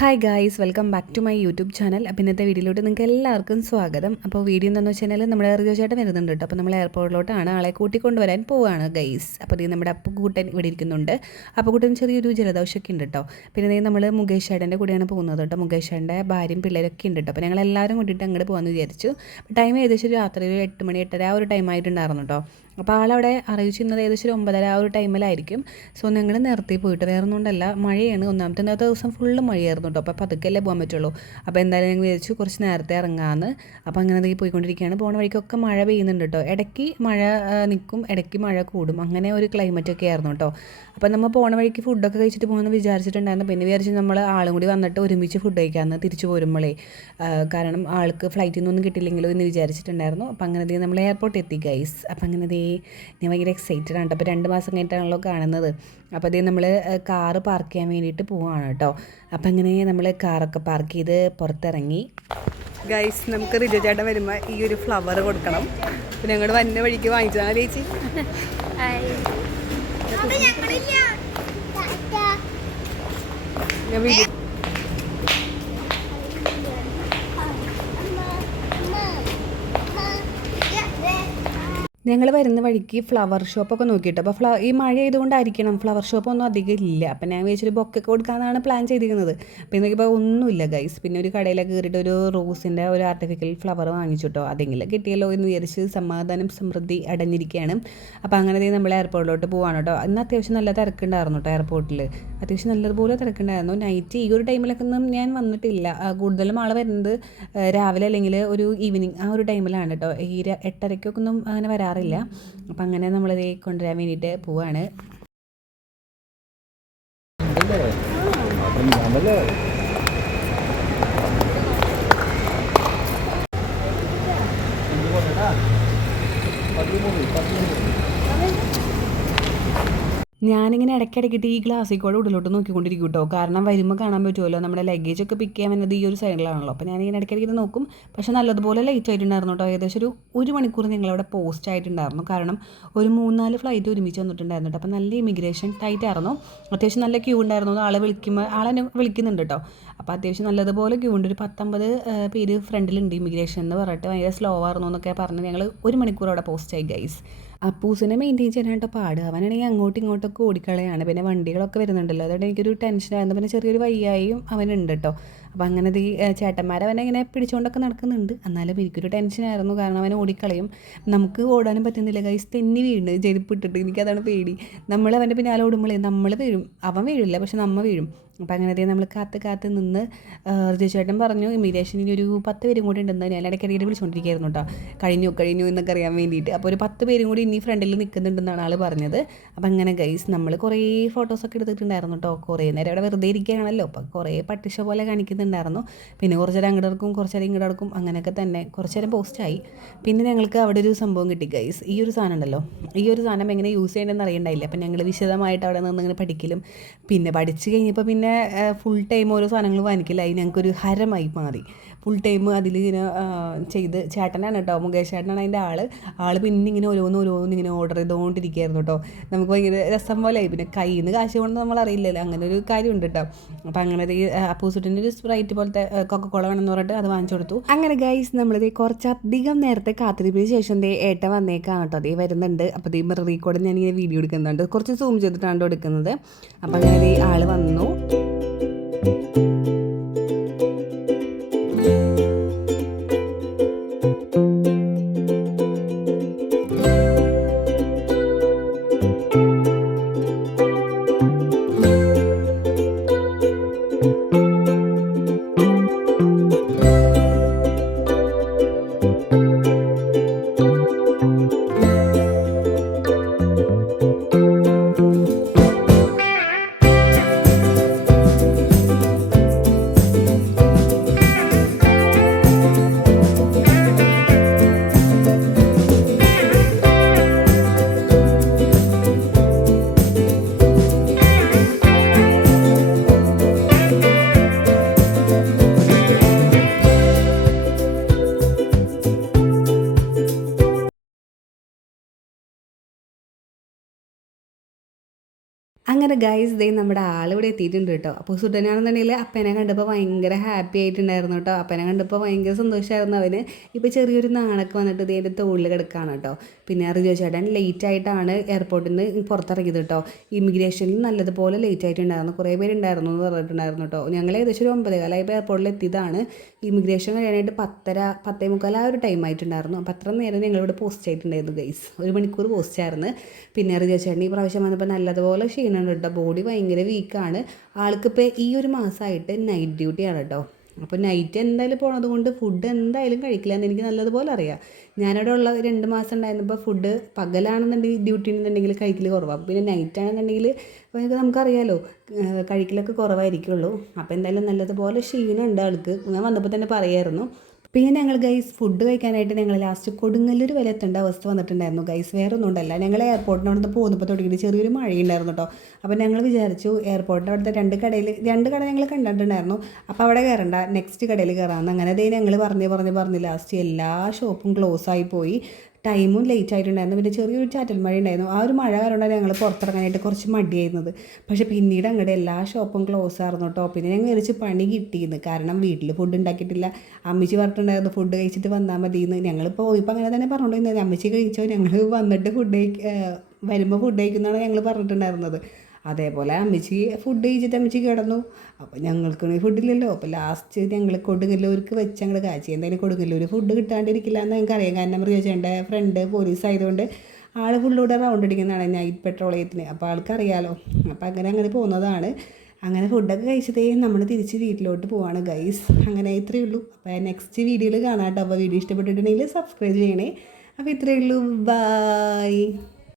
Hi guys, welcome back to my YouTube channel. അപ്പോൾ ഇന്നത്തെ വീഡിയോയിലോട്ട് നിങ്ങൾക്ക് എല്ലാവർക്കും സ്വാഗതം. അപ്പോൾ വീഡിയോ എന്താണെന്ന് വെച്ച് കഴിഞ്ഞാൽ നമ്മുടെ റിജോ ചേട്ടൻ വരുന്നുണ്ട് കേട്ടോ. അപ്പോൾ നമ്മൾ എയർപോർട്ടിലോട്ടാണ് ആളെ കൂട്ടിക്കൊണ്ടുവരാൻ പോവുകയാണ് ഗൈസ്. അപ്പോൾ ഇത് നമ്മുടെ അപ്പുകൂട്ടൻ ഇവിടെ ഇരിക്കുന്നുണ്ട്. അപ്പുകൂട്ടൻ ചെറിയൊരു ജലദോഷമൊക്കെ ഉണ്ട് കേട്ടോ. പിന്നെ നമ്മൾ മുകേഷ് ചേട്ടൻ്റെ കൂടെയാണ് പോകുന്നത് കേട്ടോ. മുകേഷ് ചേട്ടൻ്റെ ഭാര്യയും പിള്ളേരൊക്കെ ഉണ്ട് കേട്ടോ. അപ്പോൾ ഞങ്ങൾ എല്ലാവരും കൂട്ടിയിട്ട് അങ്ങോട്ട് പോകാമെന്ന് വിചാരിച്ചു. ടൈം ഏകദേശം രാത്രി ഒരു 8 മണി 8:30 ആ ഒരു ടൈം ആയിട്ടുണ്ടായിരുന്നു കേട്ടോ. അപ്പോൾ ആളവിടെ അറിയിച്ചിരുന്നത് ഏകദേശം ഒരു 9:30 ആ ഒരു ടൈമിലായിരിക്കും. സോ ഞങ്ങൾ നേരത്തെ പോയിട്ട് വേറെ ഒന്നുകൊണ്ടല്ല, മഴയാണ്. ഒന്നാമത്തെ ദിവസം ഫുള്ള് മഴയായിരുന്നു കേട്ടോ. അപ്പോൾ പതുക്കെയല്ലേ പോകാൻ പറ്റുള്ളൂ. അപ്പോൾ എന്തായാലും ഞങ്ങൾ വിചാരിച്ചു കുറച്ച് നേരത്തെ ഇറങ്ങാമെന്ന്. അപ്പോൾ അങ്ങനെ പോയിക്കൊണ്ടിരിക്കുകയാണ്. പോകുന്ന വഴിക്കൊക്കെ മഴ പെയ്യുന്നുണ്ട് കേട്ടോ. ഇടയ്ക്ക് മഴ നിൽക്കും, ഇടയ്ക്ക് മഴ കൂടും. അങ്ങനെ ഒരു ക്ലൈമറ്റൊക്കെ ആയിരുന്നു കേട്ടോ. അപ്പോൾ നമ്മൾ പോകുന്ന വഴിക്ക് ഫുഡൊക്കെ കഴിച്ചിട്ട് പോകുമെന്ന് വിചാരിച്ചിട്ടുണ്ടായിരുന്നു. പിന്നെ വിചാരിച്ച് നമ്മൾ ആളും കൂടി വന്നിട്ട് ഒരുമിച്ച് ഫുഡ് കഴിക്കാമെന്ന് തിരിച്ചു പോരുമ്പോഴേ, കാരണം ആൾക്ക് ഫ്ലൈറ്റിൽ നിന്നൊന്നും കിട്ടില്ലെങ്കിലോ എന്ന് വിചാരിച്ചിട്ടുണ്ടായിരുന്നു. അപ്പോൾ അങ്ങനെ നമ്മൾ എയർപോർട്ടിൽ എത്തി ഗൈസ്. അപ്പോൾ അങ്ങനെ ഞാൻ ഭയങ്കര എക്സൈറ്റഡ് ആണ്. അപ്പോൾ 2 മാസം കഴിഞ്ഞിട്ടാണല്ലോ കാണുന്നത്. അപ്പോൾ നമ്മൾ കാറ് പാർക്ക് ചെയ്യാൻ വേണ്ടിയിട്ട് പോവുകയാണ് കേട്ടോ. അപ്പോൾ അങ്ങനെ നമ്മൾ കാറൊക്കെ പാർക്ക് ചെയ്ത് പുറത്തിറങ്ങി ഗൈസ്. നമുക്ക് റിജോ ചേട്ടൻ വരുമ്പോൾ ഈ ഒരു ഫ്ലവർ കൊടുക്കണം. പിന്നെ ഞങ്ങൾ വന്ന വഴിക്ക് വാങ്ങിച്ചതാണ് ചേച്ചി. ഞാൻ വീഡിയോ ഞങ്ങൾ വരുന്ന വഴിക്ക് ഫ്ലവർ ഷോപ്പൊക്കെ നോക്കിയിട്ട്, അപ്പോൾ ഈ മഴ ആയതുകൊണ്ടായിരിക്കണം ഫ്ലവർ ഷോപ്പൊന്നും അധികം ഇല്ല. അപ്പം ഞാൻ വിചാരിച്ചൊരു ബൊക്കൊക്കെ കൊടുക്കാമെന്നാണ് പ്ലാൻ ചെയ്തിരിക്കുന്നത്. പിന്നെ നോക്കിയപ്പോൾ ഒന്നുമില്ല ഗൈസ്. പിന്നെ ഒരു കടയിലൊക്കെ കയറിയിട്ട് ഒരു റോസിൻ്റെ ഒരു ആർട്ടിഫിഷ്യൽ ഫ്ലവർ വാങ്ങിച്ചു കേട്ടോ. അതെങ്കിലും കിട്ടിയല്ലോ എന്ന് വിചാരിച്ച് സമാധാനം സമൃദ്ധി അടഞ്ഞിരിക്കുകയാണ്. അപ്പോൾ അങ്ങനെ നമ്മൾ എയർപോർട്ടിലോട്ട് പോവാണ് കേട്ടോ. ഇന്ന് അത്യാവശ്യം നല്ല തിരക്കുണ്ടായിരുന്നു കേട്ടോ. എയർപോർട്ടിൽ അത്യാവശ്യം നല്ലതുപോലെ തിരക്കുണ്ടായിരുന്നു. നൈറ്റ് ഈ ഒരു ടൈമിലൊക്കെ ഒന്നും ഞാൻ വന്നിട്ടില്ല. കൂടുതലും ആൾ വരുന്നത് രാവിലെ അല്ലെങ്കിൽ ഒരു ഈവനിങ് ആ ഒരു ടൈമിലാണ് കേട്ടോ. ഈ 8:30 ഒന്നും അങ്ങനെ വരാറില്ല. അപ്പം അങ്ങനെ നമ്മളിത് കൊണ്ടുവരാൻ വേണ്ടിയിട്ട് പോവാണ്. ഞാനിങ്ങനെ ഇടയ്ക്കിടയ്ക്കിട്ട് ഈ ഗ്ലാസ്സിൽ കൂടെ ഉള്ളിലോട്ട് നോക്കിക്കൊണ്ടിരിക്കും കേട്ടോ. കാരണം വരുമ്പോൾ കാണാൻ പറ്റുമല്ലോ, നമ്മുടെ ലഗേജൊക്കെ പിക്ക് ചെയ്യാൻ വരുന്നത് ഈ ഒരു സൈഡിലാണല്ലോ. അപ്പോൾ ഞാനിങ്ങനെ ഇടയ്ക്കിടയ്ക്ക് നോക്കും. പക്ഷേ നല്ലതുപോലെ ലേറ്റ് ആയിട്ടുണ്ടായിരുന്നു കേട്ടോ. ഏകദേശം ഒരു മണിക്കൂർ ഞങ്ങളവിടെ പോസ്റ്റ് ആയിട്ടുണ്ടായിരുന്നു. കാരണം ഒരു 3-4 ഫ്ലൈറ്റ് ഒരുമിച്ച് വന്നിട്ടുണ്ടായിരുന്നു കേട്ടോ. അപ്പോൾ നല്ല ഇമിഗ്രേഷൻ ടൈറ്റ് ആയിരുന്നു. അത്യാവശ്യം നല്ല ക്യൂ ഉണ്ടായിരുന്നു. ആളെ ആളെന്നെ വിളിക്കുന്നുണ്ട് കേട്ടോ. അപ്പോൾ അത്യാവശ്യം നല്ലതുപോലെ ക്യൂ ഉണ്ട്. ഒരു 10-50 പേര് ഫ്രണ്ടിലുണ്ട് ഇമിഗ്രേഷൻ എന്ന് പറഞ്ഞിട്ട്. ഭയങ്കര സ്ലോ ആയിരുന്നു എന്നൊക്കെ പറഞ്ഞ് ഞങ്ങൾ 1 മണിക്കൂർ അവിടെ പോസ്റ്റ് ആയി ഗൈസ്. അപ്പൂസിനെ മെയിൻറ്റെയിൻ ചെയ്യാനായിട്ട് പാട്. അവനാണെങ്കിൽ അങ്ങോട്ടും ഇങ്ങോട്ടൊക്കെ ഓടിക്കളയാണ്. പിന്നെ വണ്ടികളൊക്കെ വരുന്നുണ്ടല്ലോ, അതുകൊണ്ട് എനിക്കൊരു ടെൻഷനായിരുന്നു. പിന്നെ ചെറിയൊരു വയ്യായും അവനുണ്ട് കേട്ടോ. അപ്പോൾ അങ്ങനെ ചേട്ടന്മാർ അവനെ ഇങ്ങനെ പിടിച്ചുകൊണ്ടൊക്കെ നടക്കുന്നുണ്ട്. എന്നാലും എനിക്കൊരു ടെൻഷനായിരുന്നു, കാരണം അവനെ ഓടിക്കളയും. നമുക്ക് ഓടാനും പറ്റുന്നില്ല ഗൈസ്. തെന്നി വീണ് ചെരുപ്പിട്ടിട്ട്. എനിക്കതാണ് പേടി. നമ്മൾ അവൻ്റെ പിന്നാലെ ഓടുമ്പോഴേ നമ്മൾ വീഴും. അവൻ വീഴില്ല, പക്ഷെ നമ്മൾ വീഴും. അപ്പോൾ അങ്ങനെ നമ്മൾ കാത്ത് നിന്ന് റിജു ചേട്ടൻ പറഞ്ഞു ഇമിഗ്രേഷനിൽ ഒരു 10 പേരും കൂടി ഉണ്ടെന്ന്. ഞാൻ ഇടയ്ക്കിടയ്ക്ക് വിളിച്ചുകൊണ്ടിരിക്കുകയായിരുന്നു കേട്ടോ, കഴിഞ്ഞു എന്നൊക്കെ അറിയാൻ വേണ്ടിയിട്ട്. അപ്പോൾ ഒരു 10 പേരും കൂടി ഇനി ഫ്രണ്ടിൽ നിൽക്കുന്നുണ്ടെന്നാണ് ആൾ പറഞ്ഞത്. അപ്പോൾ അങ്ങനെ ഗൈസ് നമ്മൾ കുറേ ഫോട്ടോസൊക്കെ എടുത്തിട്ടുണ്ടായിരുന്നു കേട്ടോ. കുറേ നേരം അവിടെ വെറുതെ ഇരിക്കുകയാണല്ലോ. അപ്പോൾ കുറേ പട്ടിഷ പോലെ കാണിക്കുന്നുണ്ടായിരുന്നു. പിന്നെ കുറച്ചേരം അങ്ങോട്ട് നടക്കും, കുറച്ചേരം ഇങ്ങോട്ട് നടക്കും, അങ്ങനെയൊക്കെ തന്നെ കുറച്ചേരം പോസ്റ്റായി. പിന്നെ ഞങ്ങൾക്ക് അവിടെ ഒരു സംഭവം കിട്ടി ഗൈസ്. ഈ ഒരു സാധനം ഉണ്ടല്ലോ, ഈ ഒരു സാധനം എങ്ങനെ യൂസ് ചെയ്യേണ്ടതെന്ന് അറിയണ്ടായില്ല. അപ്പോൾ ഞങ്ങൾ വിശദമായിട്ട് അവിടെ നിന്ന് ഇങ്ങനെ പഠിക്കലും, പിന്നെ പഠിച്ച് കഴിഞ്ഞപ്പോൾ പിന്നെ ഫുൾ ടൈം ഓരോ സാധനങ്ങൾ വാങ്ങിക്കില്ലായി. ഞങ്ങൾക്കൊരു ഹരമായി മാറി. ഫുൾ ടൈം അതിലിങ്ങനെ ചെയ്ത്. ചേട്ടനാണ് കേട്ടോ, മുകേഷ് ചേട്ടനാണ് അതിൻ്റെ ആൾ പിന്നെ ഇങ്ങനെ ഓരോന്ന് ഇങ്ങനെ ഓർഡർ ചെയ്തുകൊണ്ടിരിക്കുകയായിരുന്നു കേട്ടോ. നമുക്ക് ഭയങ്കര രസം പോലെ ആയി. പിന്നെ കയ്യിൽ നിന്ന് കാശ് കൊണ്ട് നമ്മൾ അറിയില്ലല്ലോ, അങ്ങനെ ഒരു കാര്യമുണ്ട് കേട്ടോ. അപ്പോൾ അങ്ങനെ അപ്പൂസുട്ടിൻ്റെ ഒരു സ്പ്രൈറ്റ് പോലത്തെ കൊക്കക്കോള വേണമെന്ന് പറഞ്ഞിട്ട് അത് വാങ്ങിച്ചു കൊടുത്തു. അങ്ങനെ ഗൈസ് നമ്മളിത് കുറച്ചധികം നേരത്തെ കാത്തിരിപ്പിന് ശേഷം ഏട്ട വന്നേക്കാണ് കേട്ടോ. അതേ വരുന്നുണ്ട്. അപ്പോൾ ഈ മിററിൽ കൂടെ ഞാനിങ്ങനെ വീഡിയോ എടുക്കുന്നുണ്ട്. കുറച്ച് സൂം ചെയ്തിട്ടാണ് എടുക്കുന്നത്. അപ്പോൾ അങ്ങനെ ആൾ വന്നു. അങ്ങനെ ഗൈസ് ദേ നമ്മുടെ ആളിവിടെ എത്തിയിട്ടുണ്ട് കേട്ടോ. അപ്പോൾ സുഡനാണെന്നുണ്ടെങ്കിൽ അപ്പനെ കണ്ടപ്പോൾ ഭയങ്കര ഹാപ്പി ആയിട്ടുണ്ടായിരുന്നു കേട്ടോ. അപ്പനെ കണ്ടപ്പോൾ ഭയങ്കര സന്തോഷമായിരുന്നു അവന്. ഇപ്പോൾ ചെറിയൊരു നാണൊക്കെ വന്നിട്ട് ഇതിൻ്റെ തോളിൽ കിടക്കുകയാണ് കേട്ടോ. പിന്നെ റിജോ ചേട്ടൻ ലേറ്റ് ആയിട്ടാണ് എയർപോർട്ടിൽ നിന്ന് പുറത്തിറങ്ങിയത് കേട്ടോ. ഇമിഗ്രേഷനിൽ നല്ലതുപോലെ ലേറ്റ് ആയിട്ടുണ്ടായിരുന്നു, കുറേ പേരുണ്ടായിരുന്നു എന്ന് പറഞ്ഞിട്ടുണ്ടായിരുന്നു കേട്ടോ. ഞങ്ങൾ ഏകദേശം ഒരു 9:15 എയർപോർട്ടിൽ എത്തിയതാണ്. ഇമിഗ്രേഷൻ കഴിയാനായിട്ട് 10:45 ആ ഒരു ടൈം ആയിട്ടുണ്ടായിരുന്നു. അപ്പോൾ അത്ര നേരം ഞങ്ങളിവിടെ പോസ്റ്റ് ആയിട്ടുണ്ടായിരുന്നു ഗൈസ്, 1 മണിക്കൂർ പോസ്റ്റ് ആയിരുന്നു. പിന്നെ റിജോ ചേട്ടൻ ഈ പ്രാവശ്യം വന്നപ്പോൾ നല്ലതുപോലെ ക്ഷീണമുണ്ട് കേട്ടോ, ബോഡി ഭയങ്കര വീക്കാണ്. ആൾക്കിപ്പോൾ ഈ ഒരു മാസമായിട്ട് നൈറ്റ് ഡ്യൂട്ടിയാണ് കേട്ടോ. അപ്പോൾ നൈറ്റ് എന്തായാലും പോണത് കൊണ്ട് ഫുഡ് എന്തായാലും കഴിക്കില്ല എന്ന് എനിക്ക് നല്ലതുപോലെ അറിയാം. ഞാനവിടെ ഉള്ള 2 മാസം ഉണ്ടായിരുന്നപ്പോൾ ഫുഡ് പകലാണെന്നുണ്ടെങ്കിൽ ഡ്യൂട്ടി ഉണ്ടെന്നുണ്ടെങ്കിൽ കഴിക്കൽ കുറവാണ്. പിന്നെ നൈറ്റ് ആണെന്നുണ്ടെങ്കിൽ നമുക്കറിയാമല്ലോ കഴിക്കലൊക്കെ കുറവായിരിക്കുള്ളൂ. അപ്പോൾ എന്തായാലും നല്ലതുപോലെ ക്ഷീണമുണ്ട് ആൾക്ക്. ഞാൻ വന്നപ്പോൾ തന്നെ പറയായിരുന്നു. പിന്നെ ഞങ്ങൾ ഗൈസ് ഫുഡ് കഴിക്കാനായിട്ട് ഞങ്ങൾ ലാസ്റ്റ് കൊടുങ്ങല്ലൂർ വരെ എത്തേണ്ട അവസ്ഥ വന്നിട്ടുണ്ടായിരുന്നു ഗൈസ്. വേറെ ഒന്നും ഉണ്ടല്ല, ഞങ്ങൾ എയർപോർട്ടിൻ്റെ അവിടെ നിന്ന് പോകുന്നപ്പോൾ തുടങ്ങിയിട്ട് ചെറിയൊരു മഴയുണ്ടായിരുന്നു കേട്ടോ. അപ്പോൾ ഞങ്ങൾ വിചാരിച്ചു എയർപോർട്ടിൻ്റെ അവിടുത്തെ 2 കട ഞങ്ങൾ കണ്ടിട്ടുണ്ടായിരുന്നു. അപ്പോൾ അവിടെ കയറണ്ട, നെക്സ്റ്റ് കടയിൽ കയറാമെന്ന്. അങ്ങനെ അതേ ഞങ്ങൾ പറഞ്ഞ് ലാസ്റ്റ് എല്ലാ ഷോപ്പും ക്ലോസ് ആയി പോയി. ടൈമും ലേറ്റ് ആയിട്ടുണ്ടായിരുന്നു. പിന്നെ ചെറിയൊരു ചാറ്റൽ മഴ ഉണ്ടായിരുന്നു. ആ ഒരു മഴ കാരണമാണ് ഞങ്ങൾ പുറത്തിറങ്ങാനായിട്ട് കുറച്ച് മടിയായിരുന്നത്. പക്ഷേ പിന്നീട് അങ്ങോട്ട് എല്ലാ ഷോപ്പും ക്ലോസ് ആയിരുന്നു കേട്ടോ. പിന്നെ ഞങ്ങൾ വിളിച്ച് പണി കിട്ടിയിരുന്നു, കാരണം വീട്ടിൽ ഫുഡ് ഉണ്ടാക്കിയിട്ടില്ല. അമ്മച്ചി പറഞ്ഞിട്ടുണ്ടായിരുന്നു ഫുഡ് കഴിച്ചിട്ട് വന്നാൽ മതിയെന്ന്. ഞങ്ങളിപ്പോൾ പോയിപ്പോൾ അങ്ങനെ തന്നെ പറഞ്ഞുകൊണ്ടിരുന്നത്, അമ്മച്ചി കഴിച്ചോ, ഞങ്ങൾ വന്നിട്ട് വരുമ്പോൾ ഫുഡ് കഴിക്കുന്നതാണ് ഞങ്ങൾ പറഞ്ഞിട്ടുണ്ടായിരുന്നത്. അതേപോലെ അമ്മച്ചി ഫുഡ് കഴിച്ചിട്ട് അമ്മച്ചി കിടന്നു. അപ്പോൾ ഞങ്ങൾക്ക് ഫുഡില്ലല്ലോ. അപ്പോൾ ലാസ്റ്റ് ഞങ്ങൾ കൊടുങ്ങല്ലൂർക്ക് വെച്ച് ഞങ്ങൾ കാച്ചി. എന്തായാലും കൊടുങ്ങല്ലൂർ ഫുഡ് കിട്ടാണ്ടിരിക്കില്ല എന്ന് ഞങ്ങൾക്ക് അറിയാം, കാരണം റിയോച്ചേൻ്റെ ഫ്രണ്ട് പോലീസ് ആയതുകൊണ്ട് ആൾ ഫുള്ളൂടെ റൗണ്ട് അടിക്കുന്നതാണ് നൈറ്റ് പെട്രോളിയത്തിന്. അപ്പോൾ ആൾക്കറിയാലോ. അപ്പോൾ അങ്ങനെ പോകുന്നതാണ്. അങ്ങനെ ഫുഡൊക്കെ കഴിച്ചതേ നമ്മൾ തിരിച്ച് വീട്ടിലോട്ട് പോവാണ് ഗൈസ്. അങ്ങനെ ഇത്രയേ ഉള്ളൂ. അപ്പോൾ നെക്സ്റ്റ് വീഡിയോയിൽ കാണാം കേട്ടോ. അപ്പോൾ വീഡിയോ ഇഷ്ടപ്പെട്ടിട്ടുണ്ടെങ്കിൽ സബ്സ്ക്രൈബ് ചെയ്യണേ. അപ്പോൾ ഇത്രയേ ഉള്ളൂ, ബൈ.